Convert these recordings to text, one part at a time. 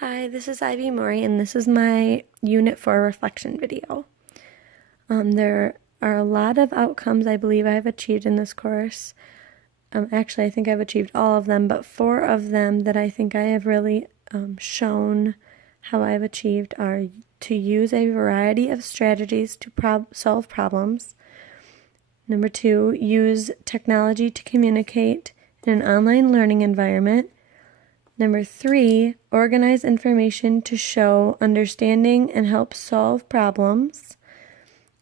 Hi, this is Ivy Mori, and this is my Unit 4 reflection video. There are a lot of outcomes I believe I have achieved in this course. Actually, I think I've achieved all of them, but 4 of them that I think I have really shown how I've achieved are to use a variety of strategies to solve problems. Number 2, use technology to communicate in an online learning environment. Number 3, organize information to show understanding and help solve problems.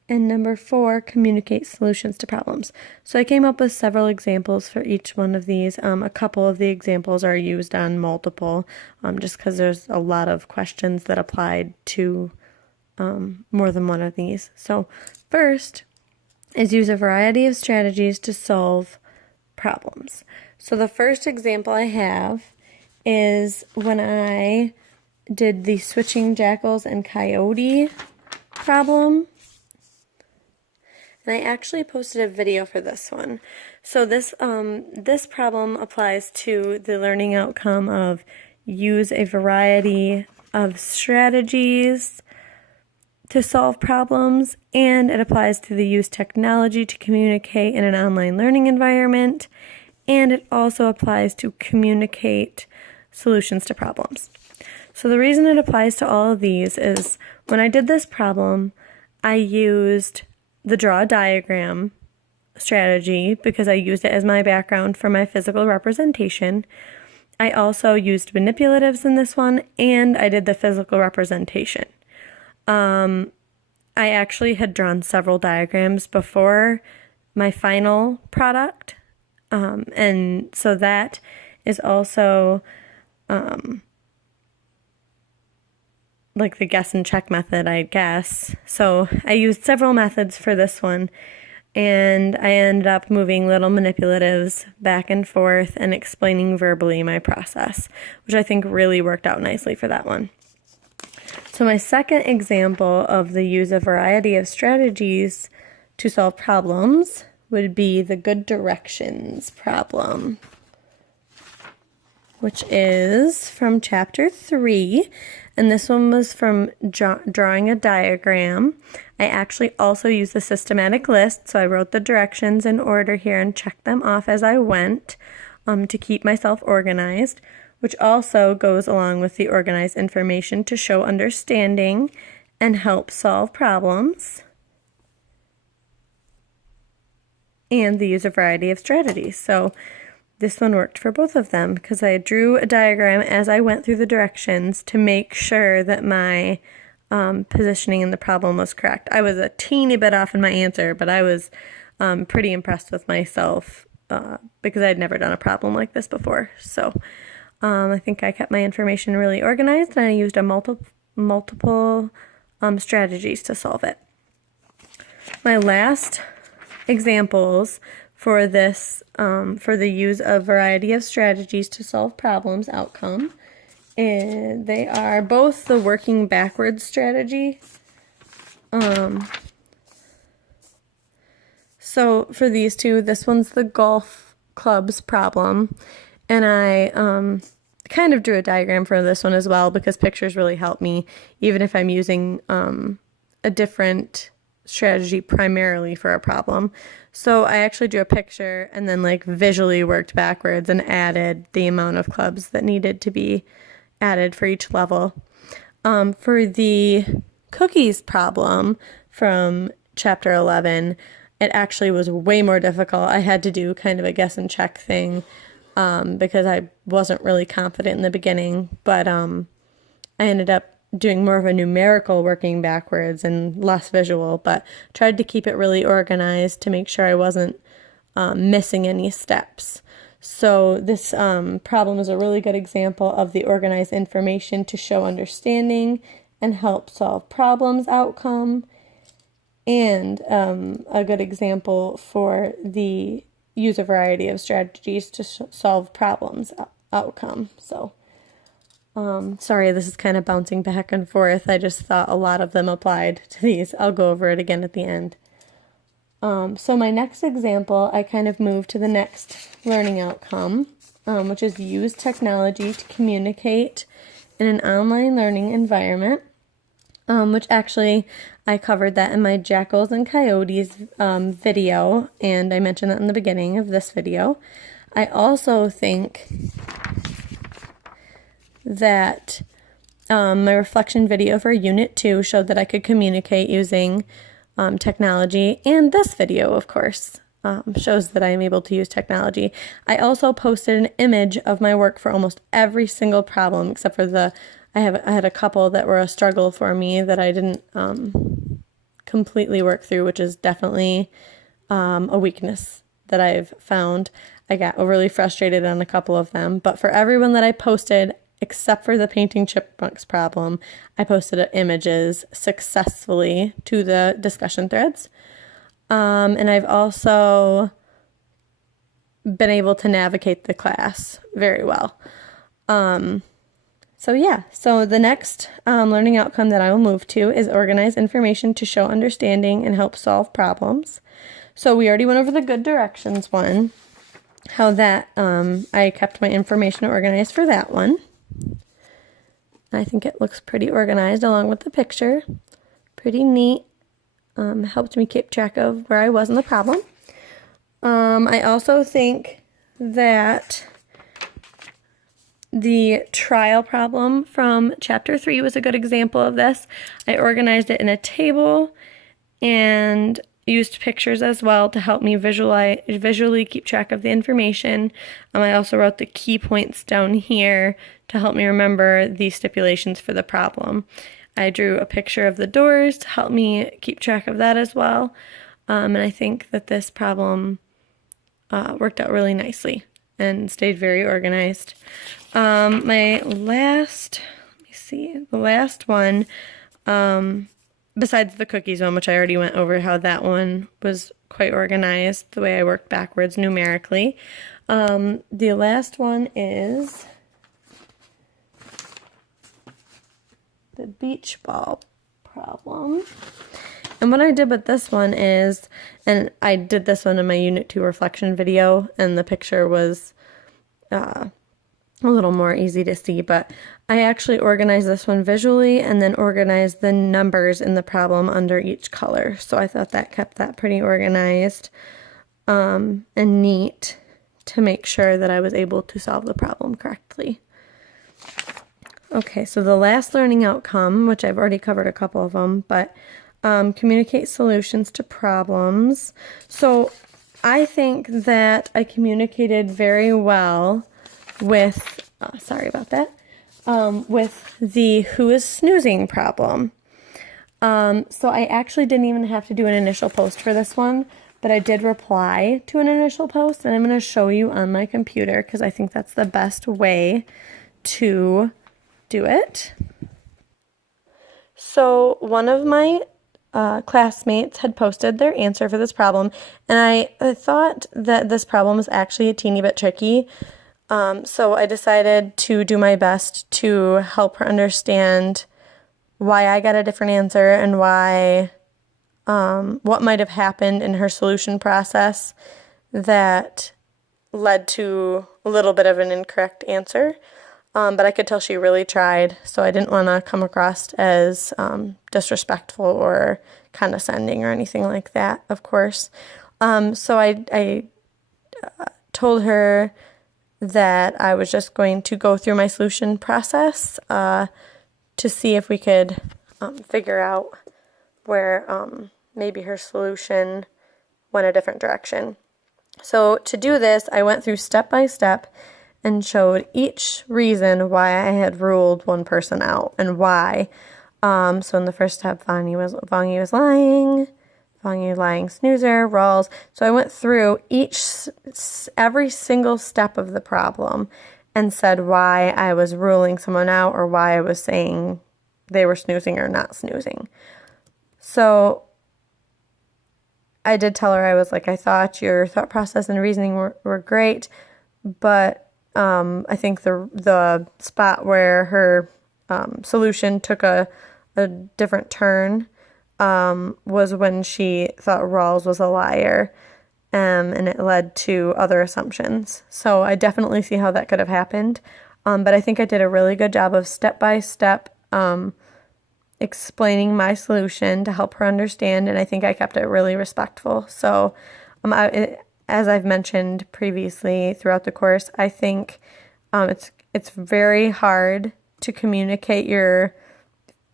And number 4, communicate solutions to problems. So I came up with several examples for each one of these. A couple of the examples are used on multiple, just because there's a lot of questions that applied to more than one of these. So first is use a variety of strategies to solve problems. So the first example I have is when I did the switching jackals and coyote problem. And I actually posted a video for this one. So this problem applies to the learning outcome of use a variety of strategies to solve problems, and it applies to the use technology to communicate in an online learning environment, and it also applies to communicate solutions to problems. So the reason it applies to all of these is when I did this problem, I used the draw a diagram strategy because I used it as my background for my physical representation. I also used manipulatives in this one, and I did the physical representation. I actually had drawn several diagrams before my final product, and so that is also like the guess and check method, I guess. So I used several methods for this one, and I ended up moving little manipulatives back and forth and explaining verbally my process, which I think really worked out nicely for that one. So my second example of the use a variety of strategies to solve problems would be the good directions problem, which is from chapter 3, and this one was from drawing a diagram. I actually also used the systematic list, so I wrote the directions in order here and checked them off as I went to keep myself organized, which also goes along with the organized information to show understanding and help solve problems, and the use a variety of strategies. So this one worked for both of them because I drew a diagram as I went through the directions to make sure that my positioning in the problem was correct. I was a teeny bit off in my answer, but I was pretty impressed with myself because I'd never done a problem like this before. So I think I kept my information really organized, and I used a multiple strategies to solve it. My last examples for this, for the use of variety of strategies to solve problems outcome, and they are both the working backwards strategy. So for these two, this one's the golf clubs problem, and I kind of drew a diagram for this one as well because pictures really help me, even if I'm using a different strategy primarily for a problem. So I actually drew a picture and then visually worked backwards and added the amount of clubs that needed to be added for each level. For the cookies problem from chapter 11, it actually was way more difficult. I had to do kind of a guess and check thing because I wasn't really confident in the beginning, but I ended up doing more of a numerical working backwards and less visual, but tried to keep it really organized to make sure I wasn't missing any steps. So this problem is a really good example of the organized information to show understanding and help solve problems outcome, and a good example for the use a variety of strategies to solve problems outcome. So sorry, this is kind of bouncing back and forth. I just thought a lot of them applied to these. I'll go over it again at the end. So my next example, I kind of moved to the next learning outcome, which is use technology to communicate in an online learning environment, which actually I covered that in my Jackals and Coyotes video, and I mentioned that in the beginning of this video. I also think that my reflection video for Unit 2 showed that I could communicate using technology, and this video, of course, shows that I am able to use technology. I also posted an image of my work for almost every single problem, except for I had a couple that were a struggle for me that I didn't completely work through, which is definitely a weakness that I've found. I got overly frustrated on a couple of them, but for everyone that I posted, except for the painting chipmunks problem, I posted images successfully to the discussion threads. And I've also been able to navigate the class very well. So the next learning outcome that I will move to is organize information to show understanding and help solve problems. So we already went over the good directions one, how that I kept my information organized for that one. I think it looks pretty organized along with the picture. Pretty neat. Helped me keep track of where I was in the problem. I also think that the trial problem from Chapter 3 was a good example of this. I organized it in a table and used pictures as well to help me visually keep track of the information. I also wrote the key points down here to help me remember the stipulations for the problem. I drew a picture of the doors to help me keep track of that as well. And I think that this problem worked out really nicely and stayed very organized. The last one, besides the cookies one, which I already went over how that one was quite organized, the way I worked backwards numerically. The last one is the beach ball problem. And what I did with this one is, and I did this one in my Unit 2 reflection video, and the picture was a little more easy to see, but I actually organized this one visually and then organized the numbers in the problem under each color. So I thought that kept that pretty organized and neat to make sure that I was able to solve the problem correctly. Okay, so the last learning outcome, which I've already covered a couple of them, but communicate solutions to problems. So I think that I communicated very well with, with the who is snoozing problem. So I actually didn't even have to do an initial post for this one, but I did reply to an initial post, and I'm going to show you on my computer because I think that's the best way to do it. So one of my classmates had posted their answer for this problem, and I thought that this problem was actually a teeny bit tricky. So I decided to do my best to help her understand why I got a different answer and why, what might have happened in her solution process that led to a little bit of an incorrect answer. But I could tell she really tried, so I didn't want to come across as disrespectful or condescending or anything like that, of course. So I told her that I was just going to go through my solution process to see if we could figure out where maybe her solution went a different direction. So to do this, I went through step by step and showed each reason why I had ruled one person out and why. So in the first step, Vangi was lying, snoozer, Rawls. So I went through every single step of the problem and said why I was ruling someone out or why I was saying they were snoozing or not snoozing. So I did tell her, I was like, I thought your thought process and reasoning were great, but I think the spot where her solution took a different turn was when she thought Rawls was a liar, and it led to other assumptions. So I definitely see how that could have happened. But I think I did a really good job of step-by-step explaining my solution to help her understand, and I think I kept it really respectful. So as I've mentioned previously throughout the course, I think it's very hard to communicate your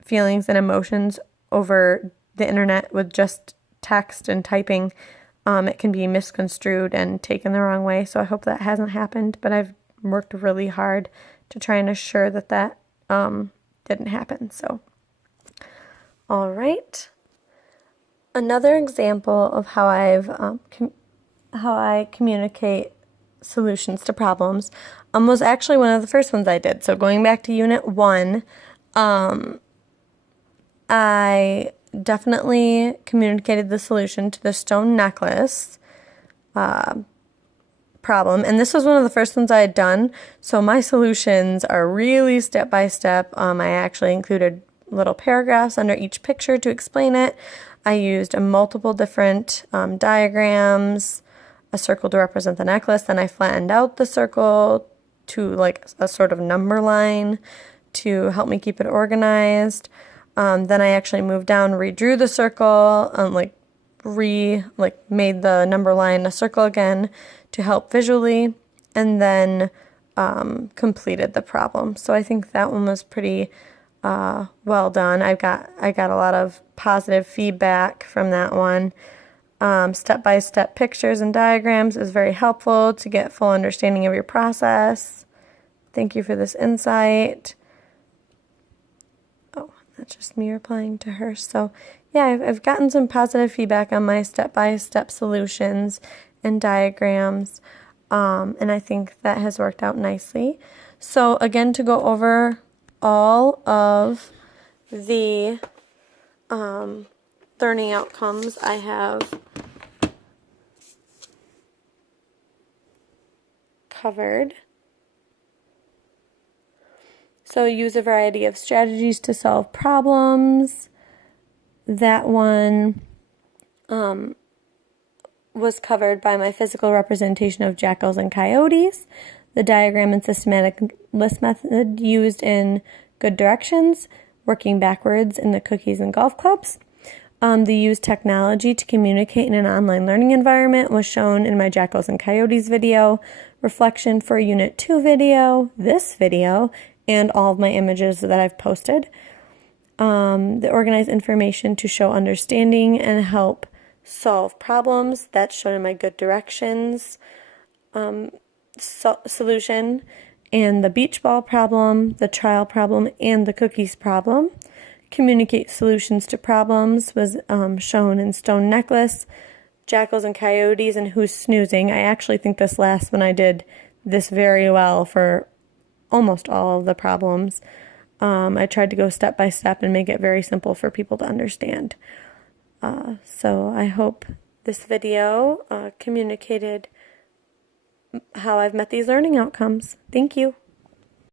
feelings and emotions over the internet with just text and typing. It can be misconstrued and taken the wrong way, so I hope that hasn't happened, but I've worked really hard to try and assure that didn't happen. So, all right. Another example of how I communicate solutions to problems was actually one of the first ones I did. So going back to Unit 1, I definitely communicated the solution to the stone necklace problem, and this was one of the first ones I had done, so my solutions are really step by step. I actually included little paragraphs under each picture to explain it. I used multiple different diagrams, a circle to represent the necklace, then I flattened out the circle to like a sort of number line to help me keep it organized. Then I actually moved down, redrew the circle, made the number line a circle again to help visually, and then completed the problem. So I think that one was pretty well done. I got a lot of positive feedback from that one. Step-by-step pictures and diagrams is very helpful to get full understanding of your process. Thank you for this insight. Oh, that's just me replying to her. So yeah, I've gotten some positive feedback on my step-by-step solutions and diagrams, and I think that has worked out nicely. So again, to go over all of the learning outcomes I have covered. So use a variety of strategies to solve problems. That one was covered by my physical representation of jackals and coyotes, the diagram and systematic list method used in Good Directions, working backwards in the cookies and golf clubs. The use technology to communicate in an online learning environment was shown in my jackals and coyotes video, reflection for Unit 2 video, this video, and all of my images that I've posted. The organized information to show understanding and help solve problems, that's shown in my Good Directions solution, and the beach ball problem, the trial problem, and the cookies problem. Communicate solutions to problems was shown in Stone Necklace, Jackals and Coyotes, and Who's Snoozing. I actually think this last one I did this very well for almost all of the problems. I tried to go step by step and make it very simple for people to understand. So I hope this video communicated how I've met these learning outcomes. Thank you.